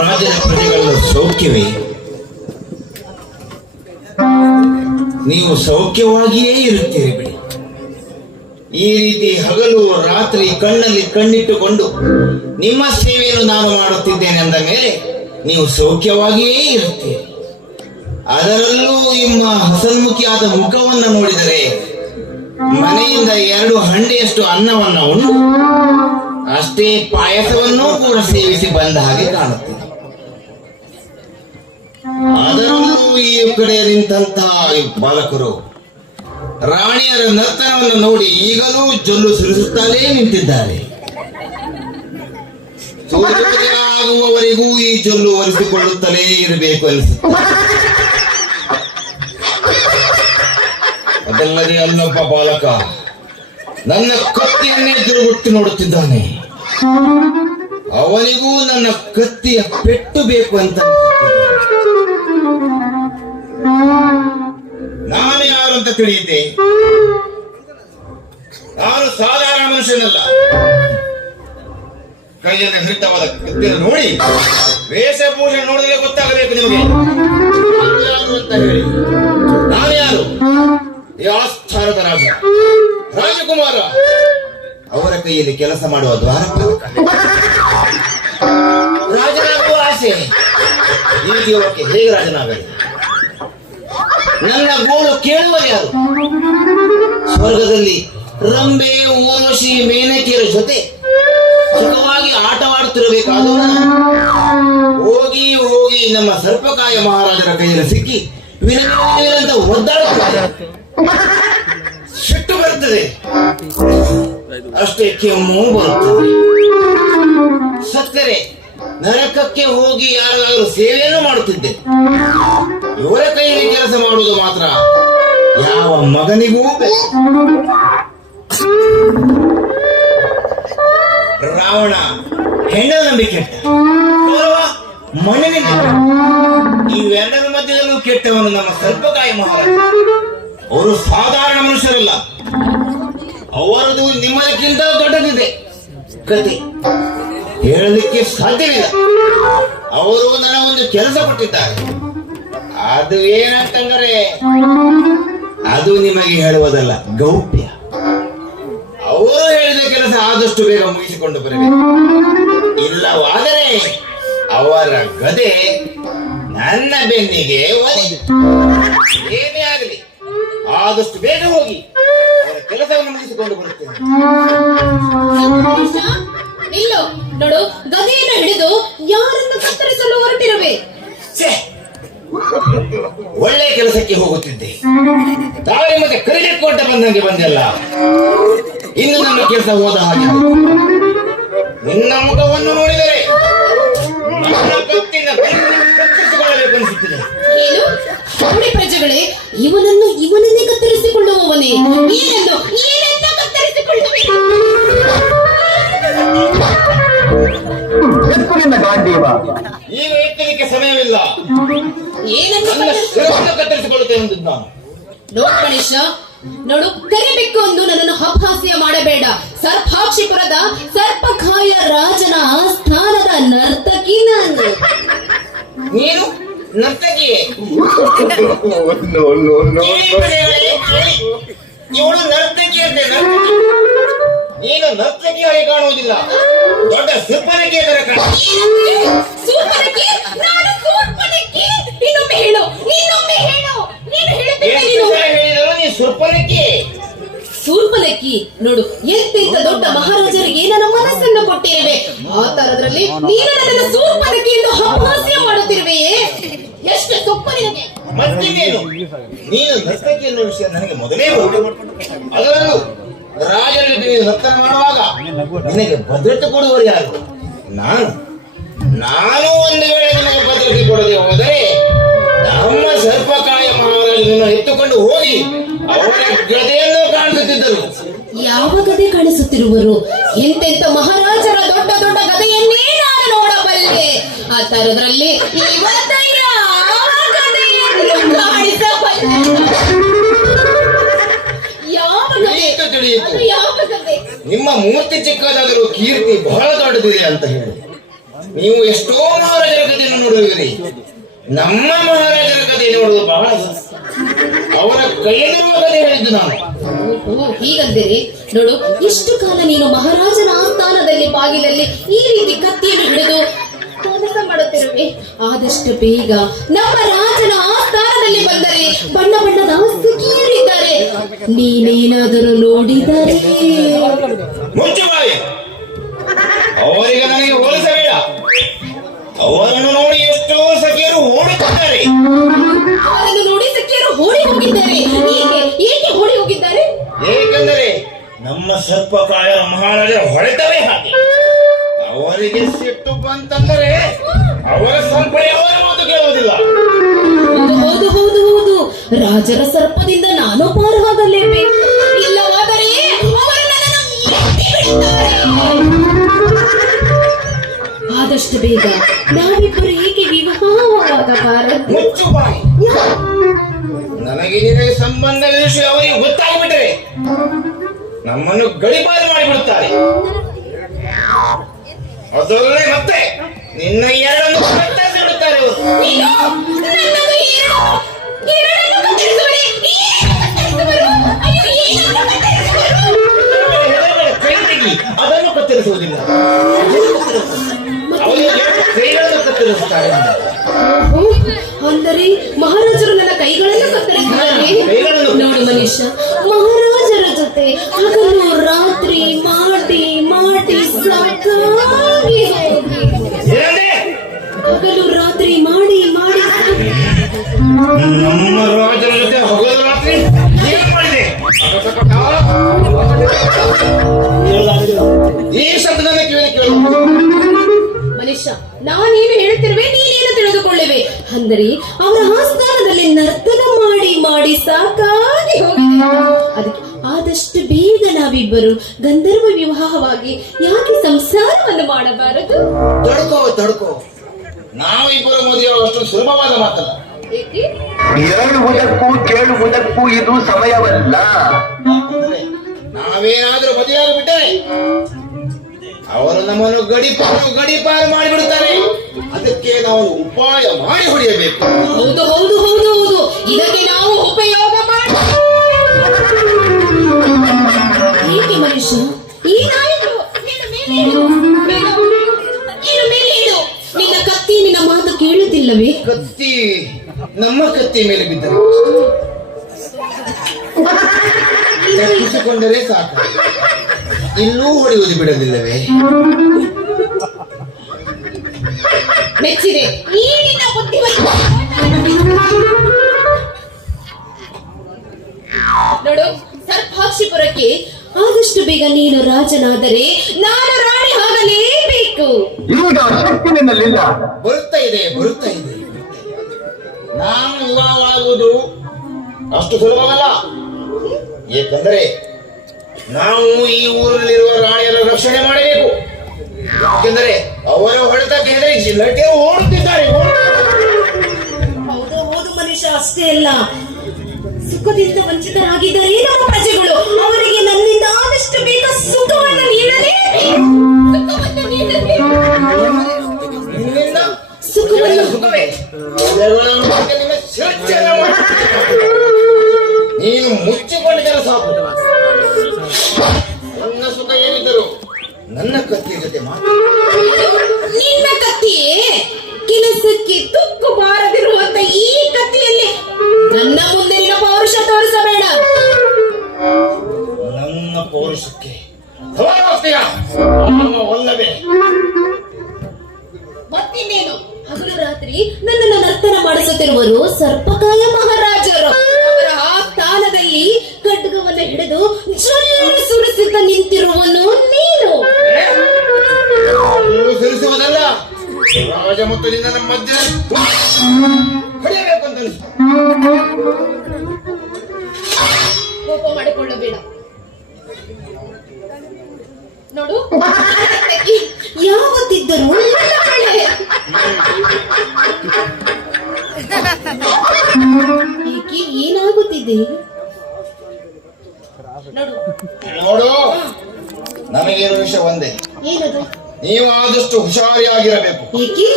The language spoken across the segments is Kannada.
ರಾಜನ ಪ್ರಜೆಗಳ ಸೌಖ್ಯವೇ? ನೀವು ಸೌಖ್ಯವಾಗಿಯೇ ಇರುತ್ತೀರಿ ಬಿಡಿ. ಈ ರೀತಿ ಹಗಲು ರಾತ್ರಿ ಕಣ್ಣಲ್ಲಿ ಕಣ್ಣಿಟ್ಟುಕೊಂಡು ನಿಮ್ಮ ಸೇವೆಯನ್ನು ನಾನು ಮಾಡುತ್ತಿದ್ದೇನೆ ಅಂದ ಮೇಲೆ ನೀವು ಸೌಖ್ಯವಾಗಿಯೇ ಇರುತ್ತೀರಿ. ಅದರಲ್ಲೂ ನಿಮ್ಮ ಹಸನ್ಮುಖಿಯಾದ ಮುಖವನ್ನು ನೋಡಿದರೆ ಮನೆಯಿಂದ 2 ಹಂಡೆಯಷ್ಟು ಅನ್ನವನ್ನು ಉಂಡು ಅಷ್ಟೇ ಪಾಯಸವನ್ನೂ ಕೂಡ ಸೇವಿಸಿ ಬಂದ ಹಾಗೆ ಕಾಣುತ್ತದೆ. ಅದರಲ್ಲೂ ಈ ಕಡೆ ನಿಂತಹ ಬಾಲಕರು ರಾಣಿಯರ ನರ್ತನವನ್ನು ನೋಡಿ ಈಗಲೂ ಜೊಲ್ಲು ಸುರಿಸುತ್ತಲೇ ನಿಂತಿದ್ದಾರೆ. ಸೂರ್ಯೋದಯ ಆಗುವವರೆಗೂ ಈ ಜೊಲ್ಲು ಒರೆಸಿಕೊಳ್ಳುತ್ತಲೇ ಇರಬೇಕು ಅನಿಸುತ್ತದೆ. ಅದಲ್ಲದೆ ಅಲ್ಲೊಬ್ಬ ಬಾಲಕ ನನ್ನ ಕತ್ತಿಯನ್ನೇ ದುರುಗುಟ್ಟಿ ನೋಡುತ್ತಿದ್ದಾನೆ. ಅವನಿಗೂ ನನ್ನ ಕತ್ತಿಯ ಪೆಟ್ಟು ಬೇಕು ಅಂತ ನಾನು ಯಾರು ಅಂತ ತಿಳಿಯುತ್ತೆ? ನಾನು ಸಾಧಾರಣ ಮನುಷ್ಯನಲ್ಲ. ಕೈಯಲ್ಲಿ ಹಿಡಿತವಾದ ಕತ್ತಿಯನ್ನು ನೋಡಿ ವೇಷಭೂಷಣ ನೋಡಿದ್ರೆ ಗೊತ್ತಾಗಬೇಕು ನಿಮಗೆ ಯಾರು ಅಂತ ಹೇಳಿ. ನಾನು ಯಾರು? ಈ ಆಸ್ಥಾನದ ರಾಜ, ರಾಜಕುಮಾರ. ಅವರ ಕೈಯಲ್ಲಿ ಕೆಲಸ ಮಾಡುವ ದ್ವಾರಪಾಲಕ. ರಾಜನಾಗುವ ಆಸೆ. ಈ ಜೀವಕ್ಕೆ ಹೇಗೆ ರಾಜನಾಗಲಿ? ನನ್ನ ಗೋಳು ಕೇಳುವರು ಯಾರು? ಸ್ವರ್ಗದಲ್ಲಿ ರಂಬೆ, ಊರ್ವಶಿ, ಮೇನಕಿಯರ ಜೊತೆ ಸುಖವಾಗಿ ಆಟವಾಡುತ್ತಿರಬೇಕಾದ ಹೋಗಿ ಹೋಗಿ ನಮ್ಮ ಸರ್ಪಕಾಯ ಮಹಾರಾಜರ ಕೈಯಲ್ಲಿ ಸಿಕ್ಕಿ ವಿನಂತ ಒದ್ದಾಡುತ್ತಾರೆ. ಸಿಟ್ಟು ಬರುತ್ತದೆ, ಅಷ್ಟೇ ಕೆಮ್ಮು ಬರುತ್ತದೆ. ಸತ್ತರೆ ನರಕಕ್ಕೆ ಹೋಗಿ ಯಾರಾದರೂ ಸೇವೆಯನ್ನು ಮಾಡುತ್ತಿದ್ದೆ. ಇವರ ಕೈಯಲ್ಲಿ ಕೆಲಸ ಮಾಡುವುದು ಮಾತ್ರ ಯಾವ ಮಗನಿಗೂ ರಾವಣ ಹೆಣ್ಣನ್ನು ನಂಬಿ ಕೆಟ್ಟ, ಮಣ್ಣಿನಿಂದ ಇವೆರಡರ ಮಧ್ಯದಲ್ಲೂ ಕೆಟ್ಟವನು ನಮ್ಮ ಸರ್ಪಕಾಯ ಮಹಾರಾಜ. ಅವರು ಸಾಧಾರಣ ಮನುಷ್ಯರಲ್ಲ. ಅವರದು ನಿಮ್ಮದಕ್ಕಿಂತ ದೊಡ್ಡದಿದೆ ಕತೆ, ಹೇಳಲಿಕ್ಕೆ ಸಾಧ್ಯವಿಲ್ಲ. ಅವರು ನನಗೊಂದು ಕೆಲಸ ಕೊಟ್ಟಿದ್ದಾರೆ. ಅದು ಏನಂತಂದರೆ ಅದು ನಿಮಗೆ ಹೇಳುವುದಲ್ಲ, ಗೌಪ್ಯ. ಅವರು ಹೇಳಿದ ಕೆಲಸ ಆದಷ್ಟು ಬೇಗ ಮುಗಿಸಿಕೊಂಡು ಬರಬೇಕು. ಇಲ್ಲವಾದರೆ ಅವರ ಗದೆ ನನ್ನ ಬೆನ್ನಿಗೆ ಏನೇ ಆಗಲಿ ಆದಷ್ಟು ಬೇಗ ಹೋಗಿ ಅವರ ಕೆಲಸವನ್ನು ಮುಗಿಸಿಕೊಂಡು ಬರುತ್ತೇನೆ. ನಿಲ್ಲು ನೋಡು, ಗದೆಯನ್ನು ಹಿಡಿದು ಯಾರನ್ನು ಕತ್ತರಿಸಲು ಹೊರಟಿರುವೆ? ಒಳ್ಳೆ ಕೆಲಸಕ್ಕೆ ಹೋಗುತ್ತಿದ್ದೆ, ತಾವೇ ಮತ್ತೆ ಕರಿಲಿಕ್ಕೊಟ್ಟ ಬಂದಂಗೆ ಬಂದೆಲ್ಲ. ಇನ್ನು ನನ್ನ ಕೆಲಸ ಹೋದ ಹಾಗೆ. ನಿನ್ನ ಮುಖವನ್ನು ನೋಡಿದರೆ ನನ್ನ ಕತ್ತಿನ ಕತ್ತರಿಸಿಕೊಳ್ಳಬೇಕು ಅನಿಸುತ್ತಿದೆ. ಏನು ನೋಡಿ ಪ್ರಜೆಗಳೇ, ಇವನನ್ನೇ ಕತ್ತರಿಸಿಕೊಳ್ಳುವವನೇ? ಏನೆಂತ ಕತ್ತರಿಸಿಕೊಳ್ಳಬೇಕು? ಈಗ ಎತ್ತಲಿಕ್ಕೆ ಸಮಯವಿಲ್ಲ. ಏನನ್ನು ಕತ್ತರಿಸಿಕೊಳ್ಳುತ್ತೇನೆ ಎಂದು ನಾನು. ನೋಡು ಗಣೇಶ, ನೋಡು, ಕರಿಬೇಕು ಎಂದು ನನ್ನನ್ನು ಅಪಹಾಸ್ಯ ಮಾಡಬೇಡ. ಸರ್ಪಾಕ್ಷಿಪುರದ ಸರ್ಪಕಾಯ ರಾಜನ ಆಸ್ಥಾನದ ನರ್ತಕಿ ನಾನು. ನೀನು ನರ್ತಕಿಯೇ? ಇವಳು ನರ್ತಕಿ ಅಂತೆ. ನೀನು ನರ್ತಕಿಯಾಗಿ ಕಾಣುವುದಿಲ್ಲ, ದೊಡ್ಡ ಸುರ್ಪನಕಿ ತರ ಸೂರ್ಪನಕ್ಕಿ. ನೋಡು, ಎಂತೆಂತ ದೊಡ್ಡ ಮಹಾರಾಜರಿಗೆ ನನ್ನ ಮನಸ್ಸನ್ನು ಕೊಟ್ಟಿರುವೆ. ಆ ತರದ್ರಲ್ಲಿ ನೀನು ನನ್ನ ಸೂರ್ಪನಕ್ಕಿ ಎಂದು ಅಪಹಾಸ್ಯ ಮಾಡುತ್ತಿರುವೆಯೇ? ಎಷ್ಟು ಸೊಪ್ಪು ನಿನಗೆ! ಮತ್ತಿನ್ನೇನು, ನೀನು ನರ್ತಕಿ ಎನ್ನುವ ವಿಷಯ ನನಗೆ ಮೊದಲೇ ಗೊತ್ತು. ಅದರಲ್ಲೂ ರಾಜನ ನೀನು ನರ್ತನ ಮಾಡುವಾಗ ನಿನಗೆ ಭದ್ರತೆ ಕೊಡುವರು ಯಾರು? ನಾನು ಒಂದು ವೇಳೆ ನಿನಗೆ ಭದ್ರತೆ ಕೊಡದೆ ಹೋದರೆ ನಮ್ಮ ಸರ್ಪಕಾಯ ಮಹಾರಾಜನನ್ನು ಎತ್ತುಕೊಂಡು ಹೋಗಿ ಅವರ ಗದೆಯನ್ನು ಕಾಣಿಸುತ್ತಿದ್ದರು. ಯಾವ ಗದೆ ಕಾಣಿಸುತ್ತಿರುವರು? ಎಂತೆಂತ ಮಹಾರಾಜರ ದೊಡ್ಡ ದೊಡ್ಡ ಗದೆಯನ್ನೇ ನಾನು ನೋಡಬಲ್ಲೆ. ಆ ತರದ್ರಲ್ಲಿ ನಿಮ್ಮ ಮೂರ್ತಿ ಚಿಕ್ಕದಾದರೂ ಕೀರ್ತಿ ಬಹಳ ದೊಡ್ಡದಿದೆ ಅಂತ ಹೇಳಿ ನೀವು ಎಷ್ಟೋ ಮಹಾರಾಜರ ಕಥೆಯನ್ನು ನೋಡುವಿರಿ, ನಮ್ಮ ಮಹಾರಾಜರ ಕಥೆ ನೋಡುವುದು ಬಹಳ ಅವರ ಕೈಯಲ್ಲಿರುವ ಕಥೆ ಹೇಳಿದ್ದು ನಾನು. ಓಹೋ, ಹೀಗಂದರೆ ನೋಡು, ಇಷ್ಟು ಕಾಲ ನೀನು ಮಹಾರಾಜನ ಆಸ್ಥಾನದಲ್ಲಿ ಬಾಗಿಲಲ್ಲಿ ಈ ರೀತಿ ಕತ್ತಿಯನ್ನು ಹಿಡಿದು ಕೆಲಸ ಮಾಡುತ್ತಿರುವೆ. ಆದಷ್ಟು ಬೇಗ ನಮ್ಮ ರಾಜನ ಆಸ್ಥಾನದಲ್ಲಿ ಬಂದರೆ ಬಣ್ಣ ಬಣ್ಣದ ಸುಖಿಯರಿದ್ದಾರೆ, ನೀನೇನಾದರೂ ನೋಡಿದರೆ ಮುಚ್ಚು ಬಾಯಿ. ಅವರಿಗೆ ನನಗೆ ಹೋಲಿಸಬೇಡ. ಅವರನ್ನು ನೋಡಿ ಎಷ್ಟೋ ಸಖಿಯರು ಓಡುತ್ತಿದ್ದಾರೆ. ಅವರನ್ನು ನೋಡಿ ಸಖಿಯರು ಓಡಿ ಹೋಗಿದ್ದಾರೆ. ಏಕೆ ಓಡಿ ಹೋಗಿದ್ದಾರೆ? ಏಕೆಂದರೆ ನಮ್ಮ ಸರ್ಪಕಾಯರ ಮಹಾರಾಜರ ಹೊಡೆತವೇ ಹಾಗೆ. ಅವರಿಗೆ ಸಿಟ್ಟು ಬಂತಂದರೆ ಅವರ ಸಂಪಡೆ ಅವರ ಮಾತು ಕೇಳುವುದಿಲ್ಲ. ಹೌದು ಹೌದು ಹೌದು, ರಾಜರ ಸರ್ಪದಿಂದ ನಾನು ಪಾರಾಗಲೇಬೇಕು, ಇಲ್ಲವಾದರೆ ಅವರು ನನ್ನನ್ನು ಮೆಟ್ಟಿ ಬಿಡುತ್ತಾರೆ. ಆದಷ್ಟು ಬೇಗ ನಾವಿಬ್ಬರು ಏಕೆ ವಿವಾಹವಾಗಬಾರದು? ಮುಚ್ಚು ಬಾಯಿ. ನನಗೆ ನಿನಗೆ ಸಂಬಂಧದ ವಿಷಯ ಅವರಿಗೆ ಗೊತ್ತಾಗಿಬಿಟ್ಟರೆ ನಮ್ಮನ್ನು ಗಡಿಪಾರು ಮಾಡಿಬಿಡುತ್ತಾರೆ. ಅದರಲ್ಲೇ ಮತ್ತೆ ನಿನ್ನ ಎರಡನ್ನು ಕತ್ತರಿಸಿಬಿಡುತ್ತಾರೆ ಅವರು. ನೀನು ನನ್ನನ್ನು ಎರಡನ್ನು ಕತ್ತರಿಸುವರೆ? ಕತ್ತರಿಸುವರು? ಅಯ್ಯೋ, ಏನನ್ನು ಕತ್ತರಿಸುವರು? ಹೆದರಬೇಡ, ಕೈ ತೆಗಿ. ಅದನ್ನು ಕತ್ತರಿಸುವುದಿಲ್ಲ, ಅವರಿಗೆ ಕೈಗಳನ್ನು ಕತ್ತರಿಸುತ್ತಾರೆ. ಅಂದರೆ ಮಹಾರಾಜರು ನನ್ನ ಕೈಗಳನ್ನು ಕತ್ತರಿಸಿದ್ದಾರೆ. ನೋಡು ಮನುಷ್ಯ, ಮಹಾರಾಜರ ಜೊತೆ ಹಗಲು ರಾತ್ರಿ ಮಾಡಿ ಮಾಡಿ ಸಾಕಾಗಿ ಹೋಗಿ, ಹಗಲು ರಾತ್ರಿ ಮಾಡಿ ಮಾಡಿ ನಮ್ಮ ರಾಜರ ಜೊತೆ ಹಗಲು ರಾತ್ರಿ ಏನು ಮಾಡಿದೆ? ಈ ಶಬ್ದದಲ್ಲಿ ಕೇಳು. ಮನುಷ್ಯ, ನಾನೇನು ಹೇಳುತ್ತಿರುವೆ, ನೀನೇನು ತಿಳಿದುಕೊಳ್ಳುವೆ. ಅಂದರೆ ಅವರ ಆಸ್ಥಾನದಲ್ಲಿ ನರ್ತನ ಮಾಡಿ ಮಾಡಿ ಸಾಕಾಗಿ ಹೋಗಿದೆ. ಅದಕ್ಕೆ ಆದಷ್ಟು ಬೇಗ ನಾವಿಬ್ಬರು ಗಂಧರ್ವ ವಿವಾಹವಾಗಿ ಯಾಕೆ ಸಂಸಾರವನ್ನು ಮಾಡಬಾರದು? ತಡ್ಕೋ. ನಾವಿಬ್ಬರು ಮದುವೆ ಅಷ್ಟೊಂದು ಸುಲಭವಾದ ಮಾತಲ್ಲ. ಏಕೆ? ಹೇಳುವುದಕ್ಕೂ ಕೇಳುವುದಕ್ಕೂ ಇದು ಸಮಯವಲ್ಲ. ನಾವೇನಾದ್ರೂ ಮದುವೆಯಾಗಿಬಿಟ್ಟರೆ ಅವರು ನಮ್ಮನ್ನು ಗಡಿಪಾರು ಮಾಡಿಬಿಡುತ್ತಾರೆ. ಅದಕ್ಕೆ ನಾವು ಉಪಾಯ ಮಾಡಿ ಹೊಡೆಯಬೇಕು. ಹೌದು ಹೌದು ಹೌದು ಹೌದು, ಇದಕ್ಕೆ ನಾವು ಉಪಯೋಗ ಮಾಡಿ. ಏಕೆ ಮನುಷ್ಯ, ಏನಾಯಿತು? ಮೇಲೆ ಇಡು. ನಿನ್ನ ಕತ್ತಿ ನಿನ್ನ ಮಾತು ಕೇಳುತ್ತಿಲ್ಲವೇ? ಕತ್ತಿ ನಮ್ಮ ಕತ್ತಿ ಮೇಲೆ ಬಿದ್ದರೆ ತಪ್ಪಿಸಿಕೊಂಡರೆ ಸಾಕು, ಇನ್ನೂ ಹೊಡೆಯುವುದು ಬಿಡಲಿಲ್ಲವೇ? ಮೆಚ್ಚಿದೆ ಈ ನಿನ್ನ ಬುದ್ಧಿವಂತ. ನೋಡು, ಸರ್ಪಾಕ್ಷಿಪುರಕ್ಕೆ ಆದಷ್ಟು ಬೇಗ ನೀನು ರಾಜನಾದರೆ ನಾನು ರಾಣಿ ಆಗಲೇಬೇಕು. ಈಗ ಶಕ್ತಿ ನಿನ್ನಲ್ಲಿಲ್ಲ. ಬರುತ್ತಾ ಇದೆ. ನಾನು ವಿವಾಹವಾಗುವುದು ಅಷ್ಟು ಸುಲಭವಲ್ಲ. ಏಕೆಂದರೆ ನಾವು ಈ ಊರಲ್ಲಿರುವ ರಾಣಿಯರ ರಕ್ಷಣೆ ಮಾಡಬೇಕು. ಯಾಕೆಂದರೆ ಅವರ ಹೊಡೆತಕ್ಕೆ ಹೆದರಿ ಜಿಲ್ಲಕ್ಕೆ ಓಡುತ್ತಿದ್ದಾರೆ. ಹೌದು ಹೌದು ಮನುಷ್ಯ, ಅಷ್ಟೇ ಅಲ್ಲ, ಸುಖದಿಂದ ವಂಚಿತರಾಗಿದ್ದಾರೆ ನಮ್ಮ ಪ್ರಜೆಗಳು. ಅವರಿಗೆ ನನ್ನಿಂದ ಆದಷ್ಟು ಬೇಗ ಸುಖವನ್ನು ನೀಡಲೇಬೇಕು. ನಿನ್ನಿಂದ ಸುಖವೇ ನಿಮ್ಮ ಶಿರಚ್ಛೇದ ಮಾಡುತ್ತೇನೆ. ನೀನು ಮುಚ್ಚಿಕೊಂಡಿದ್ದರೆ ಸಾಕು. ನನ್ನ ಸುಖ ಏನಿದ್ದರು ನನ್ನ ಕತ್ತಿಯ ಜೊತೆ ಮಾತು. ನಿನ್ನ ಕತ್ತಿಯೇ ಕೆಲಸಕ್ಕೆ ತುಕ್ಕು ಬಾರದಿರುವಂತ ಈ ಕತ್ತಿಯಲ್ಲಿ ನನ್ನ ಮುಂದೆ ನಿನ್ನ ಪೌರುಷ ತೋರಿಸಬೇಡ. ನನ್ನ ಪೌರುಷಕ್ಕೆ ಒಲ್ಲವೇ? ಮತ್ತಿನ್ನೇನು, ಹಗಲು ರಾತ್ರಿ ನನ್ನನ್ನು ನರ್ತನ ಮಾಡಿಸುತ್ತಿರುವರು ಸರ್ಪಕಾಯ ಮಹಾರಾಜರು. ಅವರ ಆಸ್ಥಾನದಲ್ಲಿ ಖಡ್ಗವನ್ನು ಹಿಡಿದು ಜೊಲ್ಲು ಸುರಿಸುತ್ತ ನಿಂತಿರುವನು ನೀನು. ಸುರಿಸುವುದಲ್ಲ, ರಾಜ ಮತ್ತು ನಿನ್ನ ನಮ್ಮ ಮಧ್ಯ ಹೊಡೆಯಬೇಕು ಅಂತ ಕೋಪ ಮಾಡಿಕೊಳ್ಳಬೇಡ. ನೋಡು, ಯಾವತ್ತಿದ್ದರೂ ನನ್ನ ಕಡೆ. ಏಕೆ, ಏನಾಗುತ್ತಿದೆ? ನೋಡು ನೋಡು, ನಮಗಿರೋ ವಿಷಯ ಒಂದೇ. ಏನದು? ನೀವು ಆದಷ್ಟು ಹುಷಾರಿಯಾಗಿರಬೇಕು. ಏಕೆ?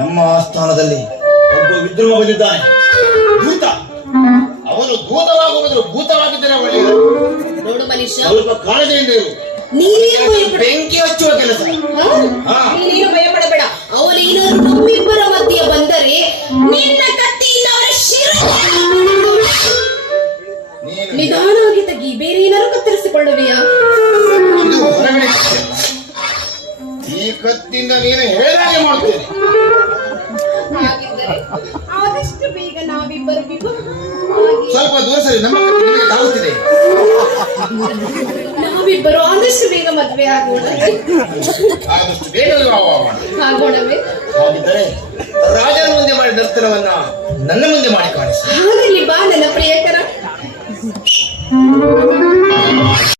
ನಮ್ಮ ಆಸ್ಥಾನದಲ್ಲಿ ಒಬ್ಬ ವಿದ್ರೋಹ ಬಂದಿದ್ದಾನೆ, ಭೂತ. ಅವನು ಭೂತವಾಗುವ ಬದಲು ಭೂತವಾಗಿದ್ದರೆ ಒಳ್ಳೆಯದು. ನೋಡು ಮನುಷ್ಯ, ಸ್ವಲ್ಪ ಕಾಳಜಿಯಿಂದ ಇರು. ನೀನೇನು ಭಯಪಡ, ಬೆಂಕಿ ಹಚ್ಚುವ ಕೆಲಸ. ನೀನೇನು ಭಯಪಡಬೇಡ. ಅವನು ಏನಾದ್ರು ನಮ್ಮಿಬ್ಬರ ಮಧ್ಯೆ ಬಂದರೆ ನಿನ್ನ ಕತ್ತಿಯಿಂದ ಅವರ ಶಿರ ನಿಧಾನವಾಗಿ ತೆಗಿ. ಬೇರೆ ಏನಾದ್ರು ಕತ್ತರಿಸಿಕೊಳ್ಳುವೆಯಾ? ಇದು ಹೊರಗಡೆ ಕತ್ತೆ. ಈ ಕತ್ತಿಯಿಂದ ನೀನು ಹೇಳಿದಾಗೆ ಮಾಡ್ತೇನೆ. ಹಾಗಿದ್ದರೆ ಆದಷ್ಟು ಬೇಗ ನಾವಿಬ್ಬರು ಸ್ವಲ್ಪ ದೂರ ಸರಿ, ನಮ್ಮ ಕತ್ತಿ ನಿಮಗೆ ತಾಗುತ್ತಿದೆ. ನಾವಿಬ್ಬರು ಆದಷ್ಟು ಬೇಗ ಮದುವೆ ಆಗೋಣ. ಆದಷ್ಟು ಬೇಗ ಆಗೋಣವೇ? ಹಾಗಿದ್ದರೆ ರಾಜನ ಮುಂದೆ ಮಾಡಿ ದರ್ಶನವನ್ನ ನನ್ನ ಮುಂದೆ ಮಾಡಿ ಕಾಣಿಸಿ. ಹಾಗಲಿ ಬಾ ನನ್ನ ಪ್ರಿಯಕರ.